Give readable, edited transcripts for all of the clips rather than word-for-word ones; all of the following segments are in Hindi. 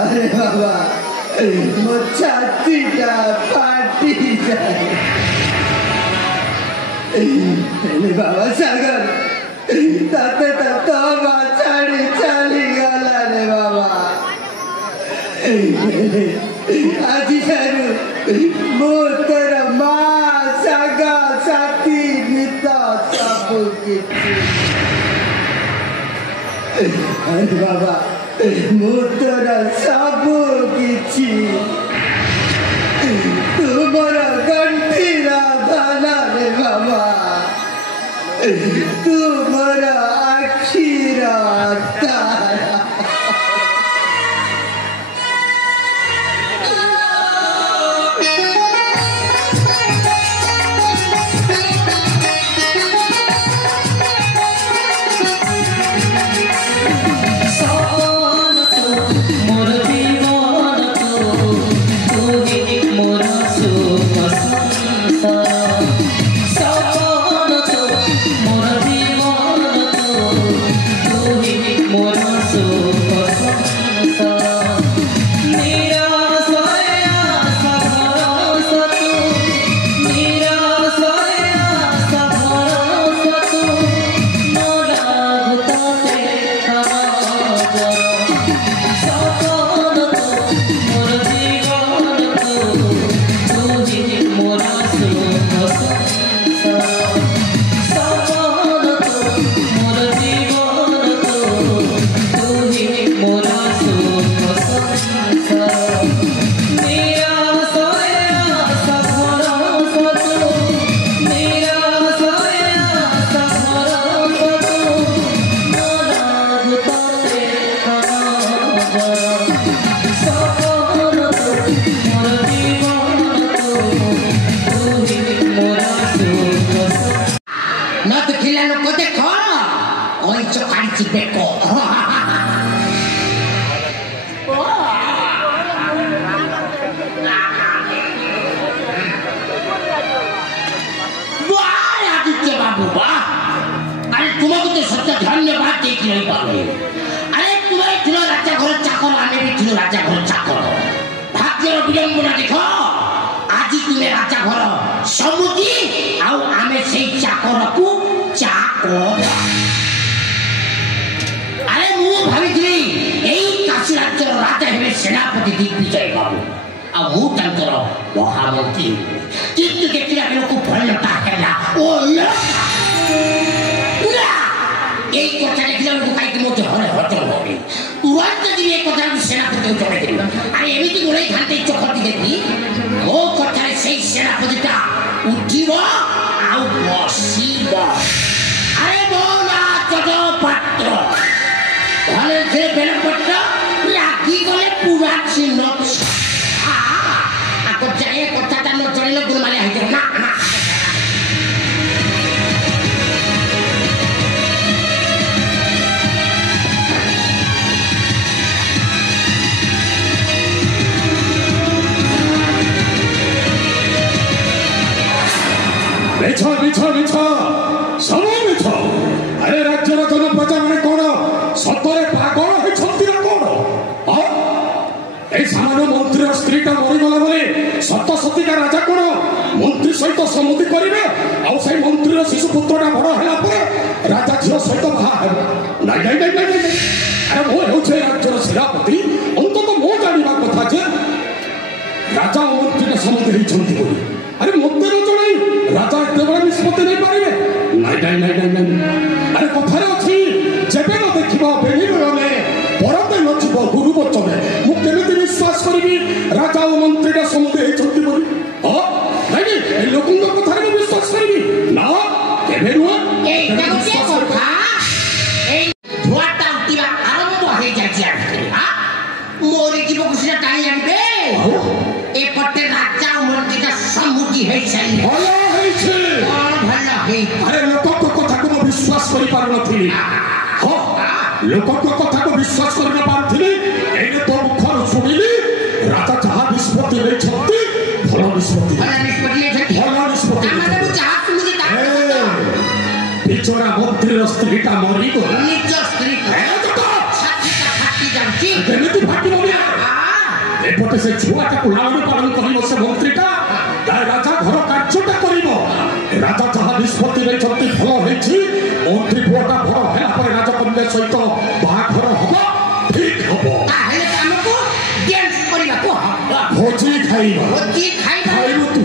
अरे बाबा मो छातीटा फाटी जाए बाबा सागर ताते तो छाड़ी चली गला रे बाबा आज मो तोर माँ सागा साथी मिता सब किछि अरे बाबा मो तोर सब किछि तुमर गंठीरा धाना रे बाबा तुमर आखिरा तारा सेनापति दिग्विजय बाबू आ मुझे महामंत्री किंतु देखिला को भलता है ओ यही कथा देखिला को कहीं मुझे हरे हजम होगी तुरंत दिन एक कथा सेनापति को जड़े देबा अरे एमिति गोले खाते चखती देखी ओ कथा से सेनापतिटा उठिबो आ बसिबो अरे बोला चलो पत्र भले से बेलपत्र लागी गले पूरा चिन्ह आको जाए कथाटा न चलिले गुलमाली आइते ना ना मिछा सब मिछ अरे राज्यर जन प्रजा माने कोन सतरे पागल होइछंती ना कोन ए सामान्य मंत्री स्त्रीटा मरीगला बोले सत सतिका राजा कोन मंत्री सहित सम्मति करिवे आ से मंत्री शिशु पुत्रटा बड़ हैला पर राजा झियो सहित बाहा हेबे नहीं अरे मो होछे राज्यर सेनापति अंतत मो जानिबा कथा जे राजा मंत्री सम्मति होइछंती बोली अरे मते न जणाई राजा एते बड़ निष्पत्ति नहीं पारिबे नहीं अरे कथारे अछि जेबे न देखिबा बेनिरने परते नचिबो गुरु बचने मु केमिति विश्वास करबी राजा ओ मंत्रीटा समुदे हेचंती बोली नहीं ए लोकंग कथारे विश्वास करबी ना केबे रुआ एटा गोटे कथा ए धुआटा उठिबा आरंभ हे जाछि आ मोरे जीव कुछटा टाणी आनबे ए पट्टे राजा ओ मंत्रीटा समुदी हे छाई भला हे छे भला हे अरे लोक कथा को विश्वास करि पार नथिली हो लोक कथा को विश्वास करि न पारथिली एने तो मुखर सुनिली राजा जहा निष्पत्ति ले छथि भला निष्पत्ति ले छथि हमने तो जहा सुनिली ता बिचोरा मंत्री स्त्रीटा मरी गो निज स्त्री छाती फाटी जांची केमिति फाटी बोलिया ଏପଟେ ସେ ଛୁଆଟାକୁ ଲାଳନ ପାଳନ କରିବ ସେ ମନ୍ତ୍ରୀଟା ରାଜା ଘର କାର୍ଯ୍ୟଟା କରିବ ରାଜା ଯାହା ନିଷ୍ପତ୍ତି ନେଇଛନ୍ତି ଭଲ ହେଇଛି ମନ୍ତ୍ରୀ ପୁଅଟା ବଡ଼ ହେଲା ପରେ ରାଜକନ୍ୟା ସହିତ ବାହାଘର ହବ ଠିକ ହବ ତାହେଲେ ଆମକୁ ଡ୍ୟାନ୍ସ କରିବାକୁ ହବ ଭୋଜି ଖାଇବା ଖାଇବୁ ତୁ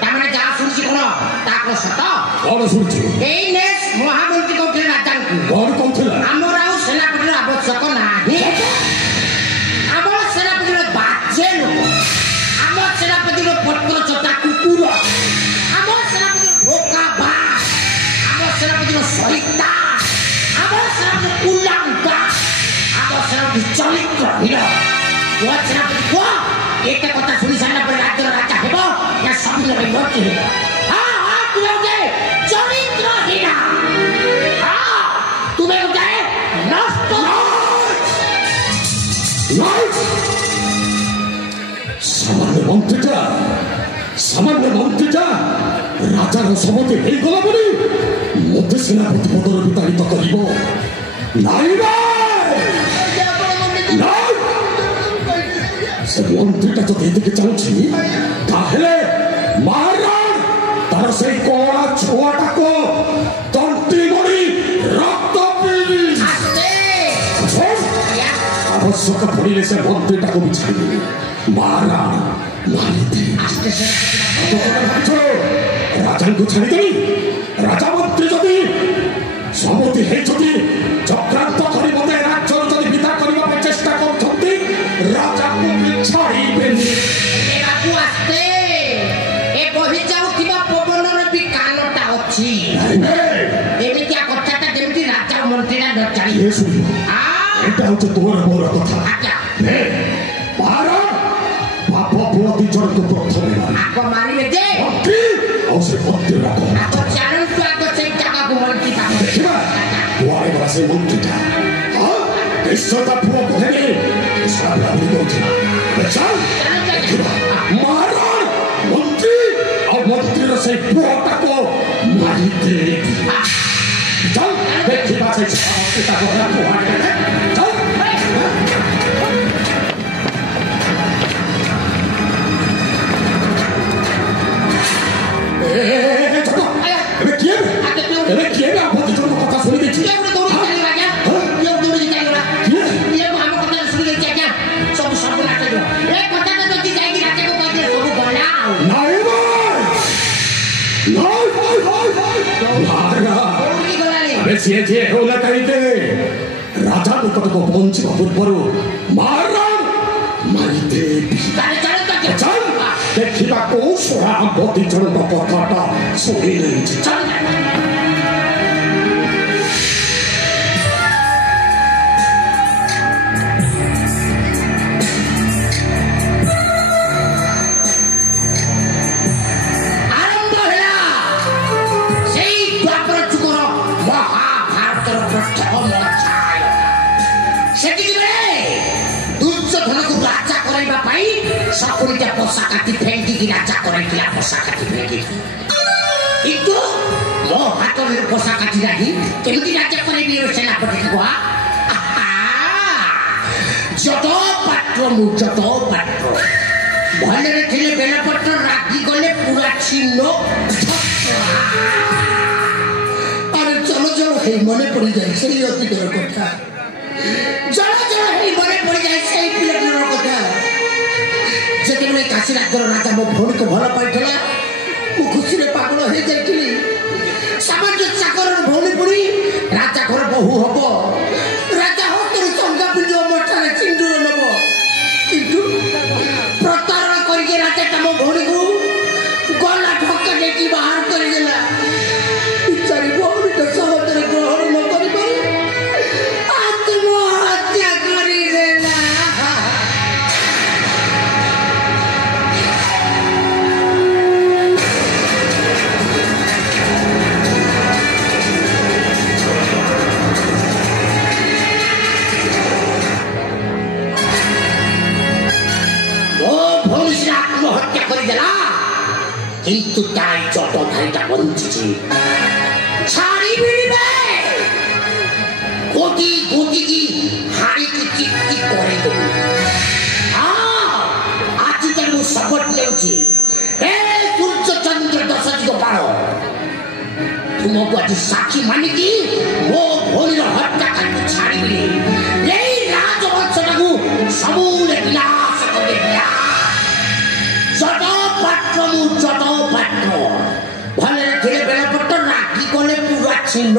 ତାମାନେ ଯାହା ଶୁଣିଛି କଣ ତାକୁ ସତ କଣ ଶୁଣିଛୁ ଏଇ ନେସ୍ ମହାମନ୍ତ୍ରୀ କହୁଥିଲେ ରାଜାଙ୍କୁ କଣ କହୁଥିଲା ଆମର ଆଉ ସେନାପତିର ଆବଶ୍ୟକ ନାହିଁ ଆମର ସେନାପତିର ବାଜେ ଲୋକ ଆମ ସେନାପତିର ପତ୍ର ଚଟା କୁକୁର ଆମ ସେନାପତିର ଭୋକା ବା ଆମ ସେନାପତିର ସହିତା ଆମ ସେନାପତିର କୁଲାଙ୍କା ଆମ ସେନାପତି ଚରିତ୍ରହୀନ ମୋ ସେନାପତି କୁହ ଏତେ କଥା ଶୁଣି ସାରିଲା ପରେ ରାଜ୍ୟର ରାଜା ହେବ ନା ସବୁଦିନ ପାଇଁ ମନ୍ତ୍ରୀ ହେବ ତୁମେ ଗୋଟେ ଚରିତ୍ରହୀନ ତୁମେ ଗୋଟେ ନଷ୍ଟ ସାମାନ୍ୟ ମନ୍ତ୍ରୀଟା ରାଜାର ସମତି ହେଇଗଲା ବୋଲି ମୋତେ ସେନାପତି ପଦରୁ ବିତାଡ଼ିତ କରିବ ନାଇଁ ସେ ମନ୍ତ୍ରୀଟା ଯଦି ଏତିକି ଚାହୁଁଛି ତାହେଲେ ମହାରାଜ ତାର ସେଇ କଳା ଛୁଆଟାକୁ ତଣ୍ଟି ମୋଡ଼ି ରକ୍ତ ପିଇବି ଆବଶ୍ୟକ ପଡ଼ିଲେ ସେ ମନ୍ତ୍ରୀଟାକୁ ବି ଛାଡ଼ିବି ମହାରାଜ ରାଜାଙ୍କୁ ଛାଡ଼ିଦେବି ରାଜା ମନ୍ତ୍ରୀ ଯଦି ସମତି ହେଇଛନ୍ତି ଚକ୍ରାନ୍ତ କରି ମୋତେ ରାଜ୍ୟରୁ ଯଦି ବିଦା କରିବା ପାଇଁ ଚେଷ୍ଟା କରୁଛନ୍ତି ରାଜାକୁ ବି ଛାଡ଼ିବେନି ଏ ବହି ଯାଉଥିବା ପବନର ବି କାନଟା ଅଛି ଏମିତିଆ କଥାଟା ଯେମିତି ରାଜା ମନ୍ତ୍ରୀଟା ନ ଛାଡ଼ି ଏଇଟା ହଉଛି ତୁମର ମୋର କଥା ବାପ ପୁଅ ଦି ଜଣକୁ ପ୍ରଥମେ ଆଗ ମାରିଲେ ଯେ ଆଉ ସେ ମନ୍ତ୍ରୀ ଆଗ ଚାଲନ୍ତୁ ଆଗ ସେଇ ଜାଗାକୁ ମନ୍ତ୍ରୀ ଦେଖିବା କୁଆଡ଼େ ଗଲା ସେ ମନ୍ତ୍ରୀଟା ନିଶ୍ଚୟ ତା ପୁଅକୁ ହେଲେ ସାରା ବୁଢ଼ାବୁଢ଼ୀ କରୁଥିଲା ଦେଖିବା ମହାରାଜ ମନ୍ତ୍ରୀ ଆଉ ମନ୍ତ୍ରୀର ସେଇ ପୁଅଟାକୁ ମାରିଦେବି ଚାଲ ଦେଖିବା ସେଇ ତାକୁ ଚାଲ କଥା ଶୁଣି ଦେଇଛି ସିଏ ଯିଏ ହେଉଲା କାହିଁକି ରାଜା ନିକଟକୁ ପହଞ୍ଚିବା ପୂର୍ବରୁ ମାରିଦେବି ଦେଖିବା କୋଉ ଶୁଣା ଆମ ଦି ଜଣଙ୍କ କଥାଟା ଶୁଣି ନେଇଛି সকলটা পোষা কাটি ফেঙ্কি রাজা করাইছিলা পোষা কাটি ফেঙ্কি কিন্তু ମୋ ହାତରେ পোষা কাটি ନାହିଁ କେମିତି ରାଜା କରେଇବି ସେନାପତି କୁହା ଜଟ ପାତ୍ର ମୁଁ ଜଟ ପାତ୍ର ଭଲରେ ଥିଲେ ବେଲପତ୍ର ରାଗି ଗଲେ ପୁରା ଛିନ୍ନ ଆରେ ଜଳ ଜଳ ହେଇ ମନେ ପଡ଼ିଯାଏ ସେଇ ଅତୀତର କଥା ଜଳ ଜଳ ହେଇ ମନେ ପଡ଼ିଯାଏ ସେଇ ପିଲାଟିର କଥା ଯେତେବେଳେ କାଶୀ ରାଜ୍ୟର ରାଜା ମୋ ଭଉଣୀକୁ ଭଲ ପାଇଥିଲା ମୁଁ ଖୁସିରେ ପାଗଳ ହେଇଯାଇଥିଲି ସାମାନ୍ୟ ଚାକରର ଭଉଣୀ ପଡ଼ି ରାଜା ଘର ବୋହୂ ହବ ରାଜା ହସ୍ତରୁ ଚଙ୍ଗା ପିନ୍ଧିବ ମଠାରେ ସିନ୍ଦୁର ନେବ କିନ୍ତୁ ପ୍ରତାରଣା କରିକି ରାଜାଟା ମୋ ଭଉଣୀକୁ ଗଲା ଠକା ଦେଇକି ବାହାର କରିଦେଲା ବିଚାରି ଭଉଣୀଟା ସହଜରେ ଗ୍ରହଣ ନ କରିପାରି ଆତ୍ମହତ୍ୟା କରିଦେଲା আত্মহত্যা করে দেলা কিন্তু তাই যত ভাইটা বঞ্চিছি ছাড়ি মিলবে কোটি কোটি কি হাড়ি কি ଚିକି କରିଦେବି। ଆଜି ତାର ମୁଁ ଶପଥ ନେଉଛି, ହେ ସୂର୍ଯ୍ୟଚନ୍ଦ୍ର ଦଶଦିଗ ପାଳ, ତୁମକୁ ଆଜି ସାକ୍ଷୀ ମାନିକି ମୋ ଭଉଣୀର ହତ୍ୟାକାରୀକୁ ଛାଡ଼ିବିନି। ଏଇ ରାଜବଂଶଟାକୁ ସବୁବେଳେ ବିନାଶ କରିଦେବି। ଜଟ ପାତ୍ର ମୁଁ ଜଟ ପାତ୍ର, ଭଲରେ ଥିଲେ ବେଳପତ୍ର, ରାଗି ଗଲେ ପୁରା ଛିଣ୍ଡ।